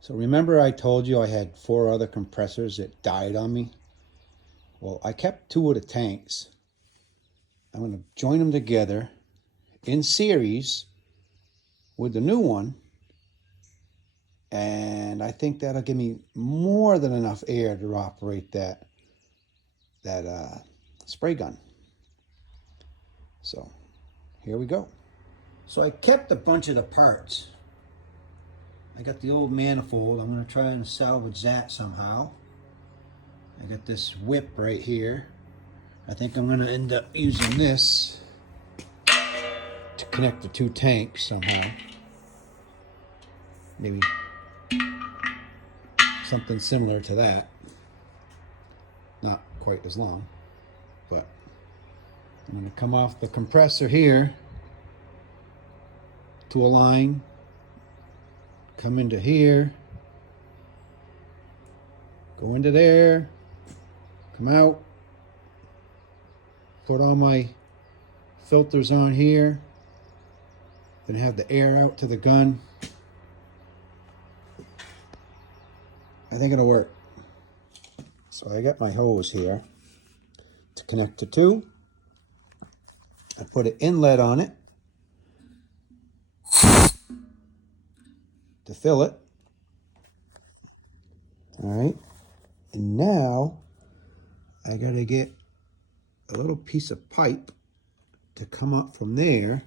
So remember I told you I had 4 other compressors that died on me? Well, I kept 2 of the tanks. I'm going to join them together in series with the new one, and I think that'll give me more than enough air to operate that spray gun. So here we go. So I kept a bunch of the parts. I got the old manifold. I'm going to try and salvage that somehow. I got this whip right here. I think I'm going to end up using this to connect the 2 tanks somehow. Maybe something similar to that. Not quite as long, but I'm going to come off the compressor here to a line, come into here, go into there, come out, put all my filters on here, then have the air out to the gun. I think it'll work. So I got my hose here to connect to 2. I put an inlet on it to fill it. All right. And now I got to get a little piece of pipe to come up from there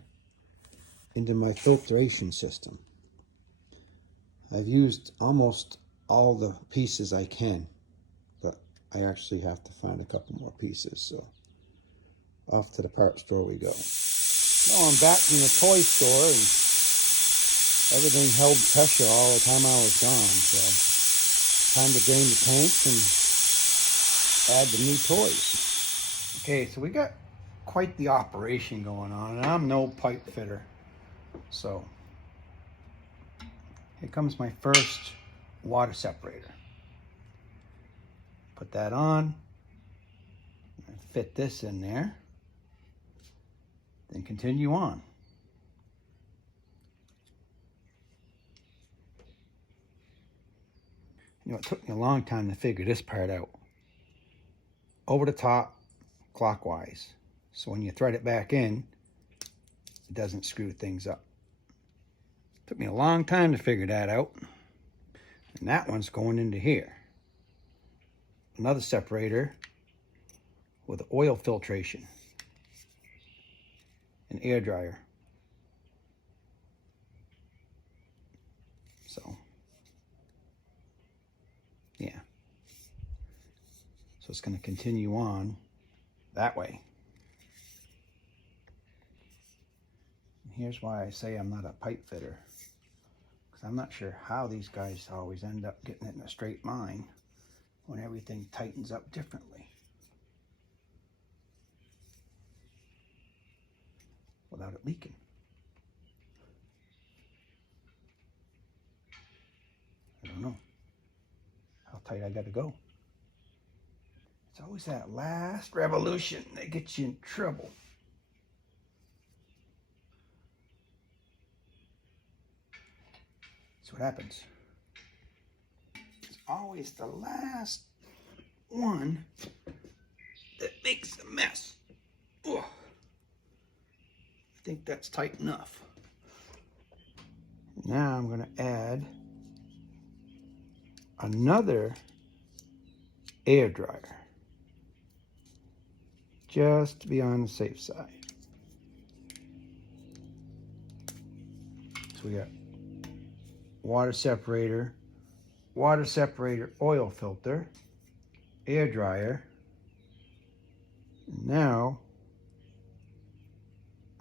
into my filtration system. I've used almost all the pieces I can, but I actually have to find a couple more pieces. So off to the parts store we go. Well, I'm back from the toy store, and everything held pressure all the time I was gone. So time to drain the tanks and add the new toys. Okay, so we got quite the operation going on, and I'm no pipe fitter. So here comes my first water separator. Put that on, and fit this in there, then continue on. You know, it took me a long time to figure this part out. Over the top, clockwise. So when you thread it back in, it doesn't screw things up. Took me a long time to figure that out. And that one's going into here. Another separator with oil filtration. An air dryer. So, yeah. So it's going to continue on that way. And here's why I say I'm not a pipe fitter. Because I'm not sure how these guys always end up getting it in a straight line when everything tightens up differently without it leaking. I don't know how tight I got to go. It's always that last revolution that gets you in trouble. That's what happens. It's always the last one that makes a mess. Ugh. I think that's tight enough. Now I'm going to add another air dryer, just to be on the safe side. So we got water separator, oil filter, air dryer. Now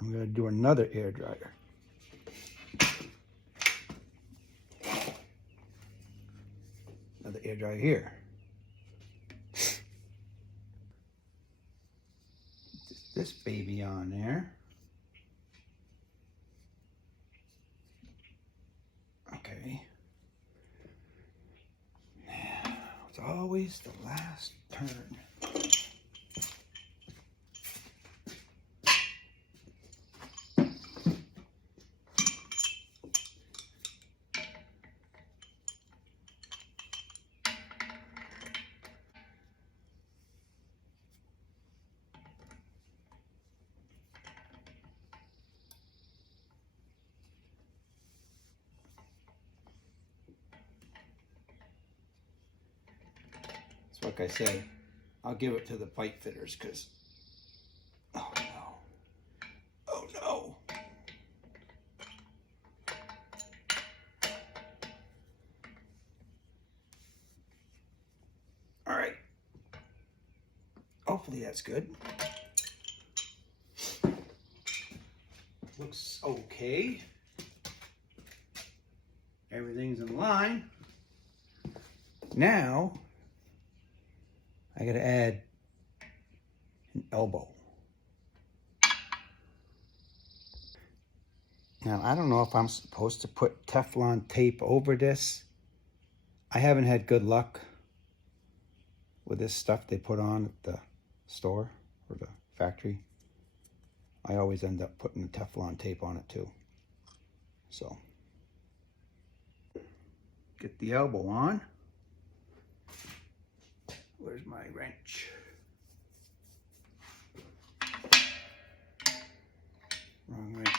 I'm going to do another air dryer. Another air dryer here. Put this baby on there. Okay. Now, it's always the last turn. like I say, I'll give it to the pipe fitters because, oh no, oh no. All right, hopefully that's good. Looks okay. Everything's in line. Now, I gotta add an elbow. Now, I don't know if I'm supposed to put Teflon tape over this. I haven't had good luck with this stuff they put on at the store or the factory. I always end up putting the Teflon tape on it too. So, get the elbow on. Where's my wrench? Wrong wrench.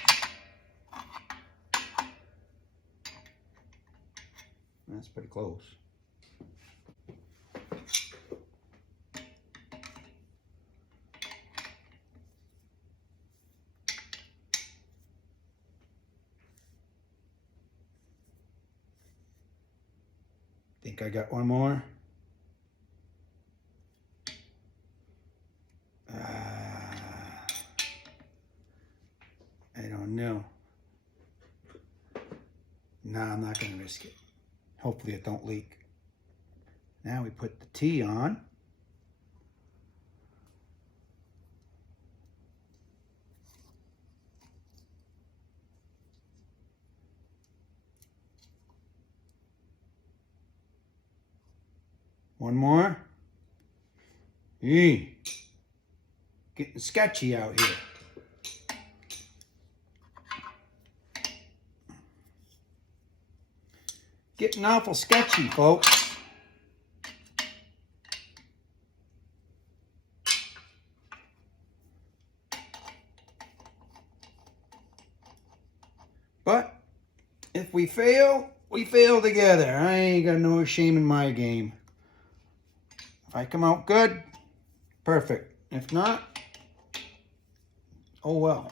That's pretty close. Think I got one more. I don't know. Nah, I'm not gonna risk it. Hopefully it don't leak. Now we put the T on. One more. Getting sketchy out here. Getting awful sketchy, folks. But if we fail, we fail together. I ain't got no shame in my game. If I come out good, perfect. If not, oh well.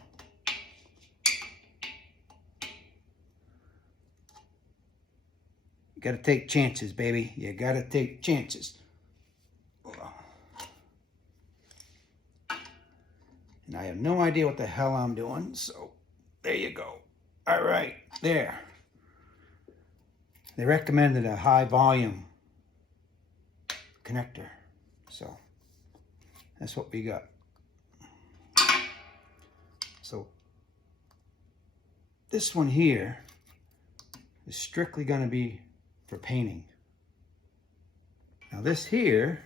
You gotta take chances, baby. You gotta take chances. And I have no idea what the hell I'm doing, so there you go. All right, there. They recommended a high volume connector, so that's what we got. So this one here is strictly going to be for painting. Now this here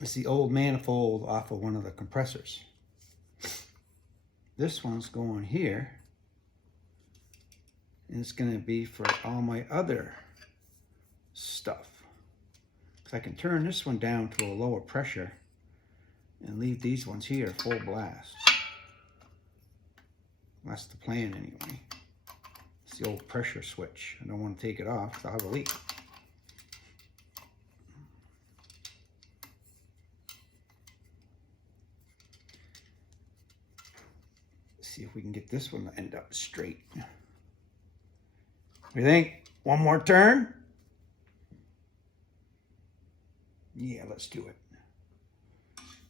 is the old manifold off of one of the compressors. This one's going here, and it's going to be for all my other stuff. So I can turn this one down to a lower pressure and leave these ones here full blast. That's the plan anyway. It's the old pressure switch. I don't want to take it off, I'll have a leak. Let's see if we can get this one to end up straight. What do you think? One more turn? Yeah, let's do it.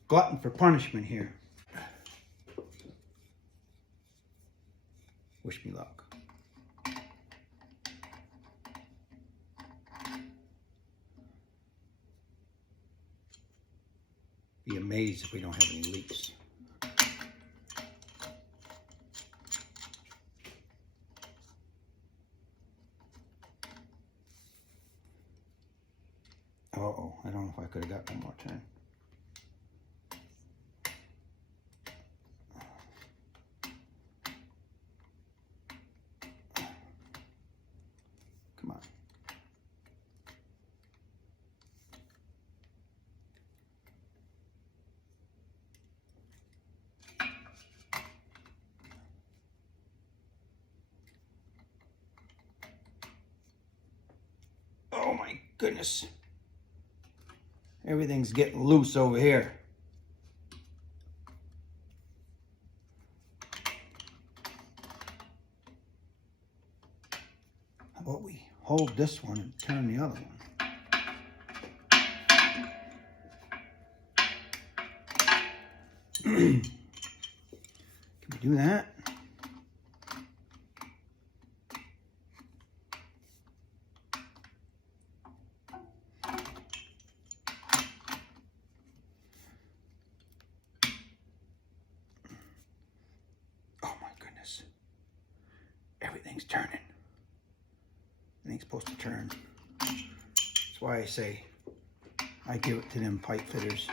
Glutton for punishment here. Wish me luck. Be amazed if we don't have any leaks. Uh-oh, I don't know if I could have got one more turn. Come on. Oh my goodness. Everything's getting loose over here. How about we hold this one and turn the other one? Can we do that? Oh my goodness. Everything's turning. Everything's supposed to turn. That's why I say I give it to them pipe fitters.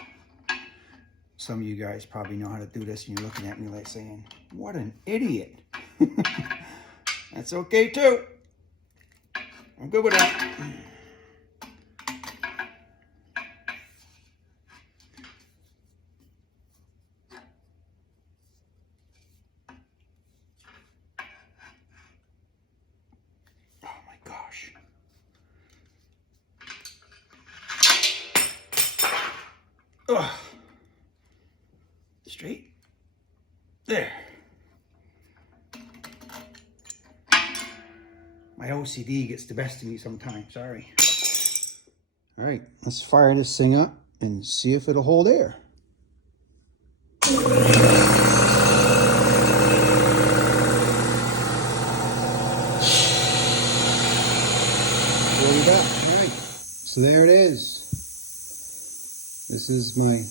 Some of you guys probably know how to do this, and you're looking at me like saying, what an idiot. That's okay too. I'm good with that. Oh my gosh. Ugh. Straight. There. My OCD gets the best of me sometimes, sorry. All right, let's fire this thing up and see if it'll hold air. What do we got? All right, so there it is. This is my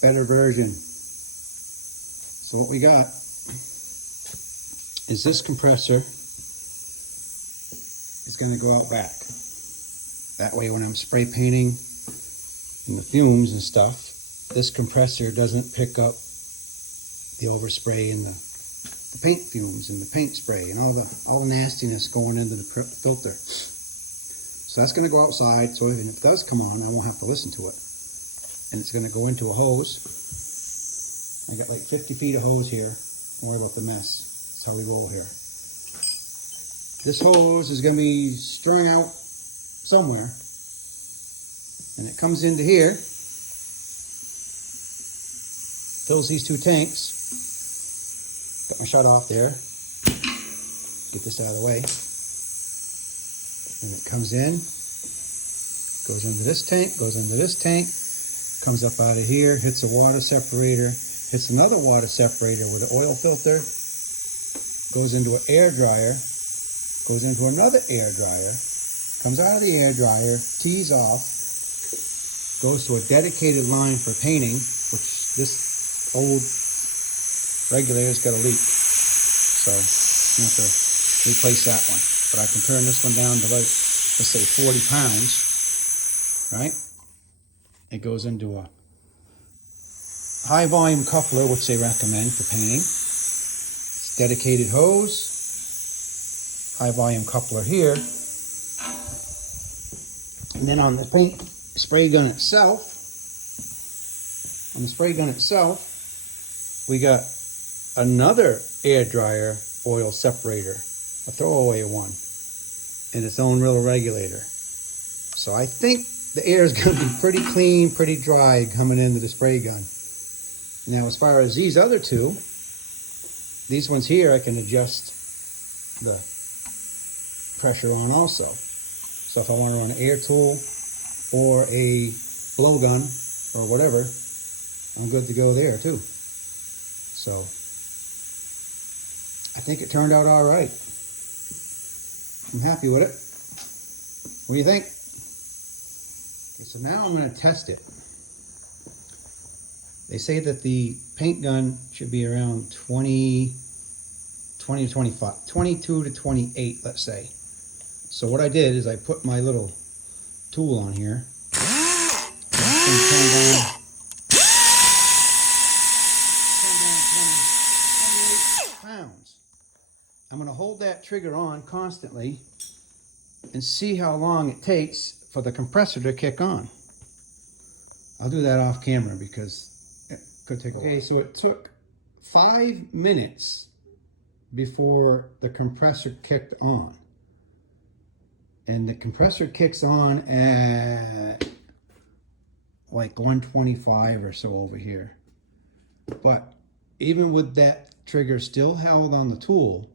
better version. So what we got is this compressor is going to go out back. That way when I'm spray painting and the fumes and stuff, this compressor doesn't pick up the overspray and the paint fumes and the paint spray and all the nastiness going into the filter. So that's going to go outside, so if it does come on, I won't have to listen to it. And it's going to go into a hose. I got like 50 feet of hose here. Don't worry about the mess. That's how we roll here. This hose is going to be strung out somewhere. And it comes into here. Fills these two tanks. Got my shut off there. Get this out of the way. And it comes in. Goes into this tank. Goes into this tank. Comes up out of here. Hits a water separator. Hits another water separator with an oil filter, goes into an air dryer, goes into another air dryer, comes out of the air dryer, tees off, goes to a dedicated line for painting, which this old regulator's got a leak. So I'm going to have to replace that one. But I can turn this one down to like, let's say 40 pounds, right? It goes into a high volume coupler, which they recommend for painting. It's dedicated hose, high volume coupler here. And then on the paint spray gun itself, we got another air dryer oil separator, a throwaway one, and its own little regulator. So I think the air is going to be pretty clean, pretty dry coming into the spray gun. Now, as far as these other two, these ones here, I can adjust the pressure on also. So if I want to run an air tool or a blowgun or whatever, I'm good to go there too. So I think it turned out all right. I'm happy with it. What do you think? Okay, so now I'm going to test it. They say that the paint gun should be around 20 to 25, 22 to 28, let's say. So what I did is I put my little tool on here. Turned down 28 pounds. I'm going to hold that trigger on constantly and see how long it takes for the compressor to kick on. I'll do that off camera because it could take a while. Okay, so it took 5 minutes before the compressor kicked on. And the compressor kicks on at like 125 or so over here. But even with that trigger still held on the tool,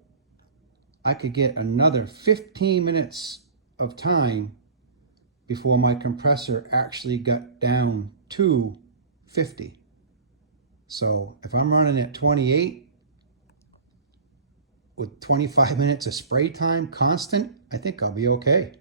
I could get another 15 minutes of time before my compressor actually got down to 50. So if I'm running at 28 with 25 minutes of spray time constant, I think I'll be okay.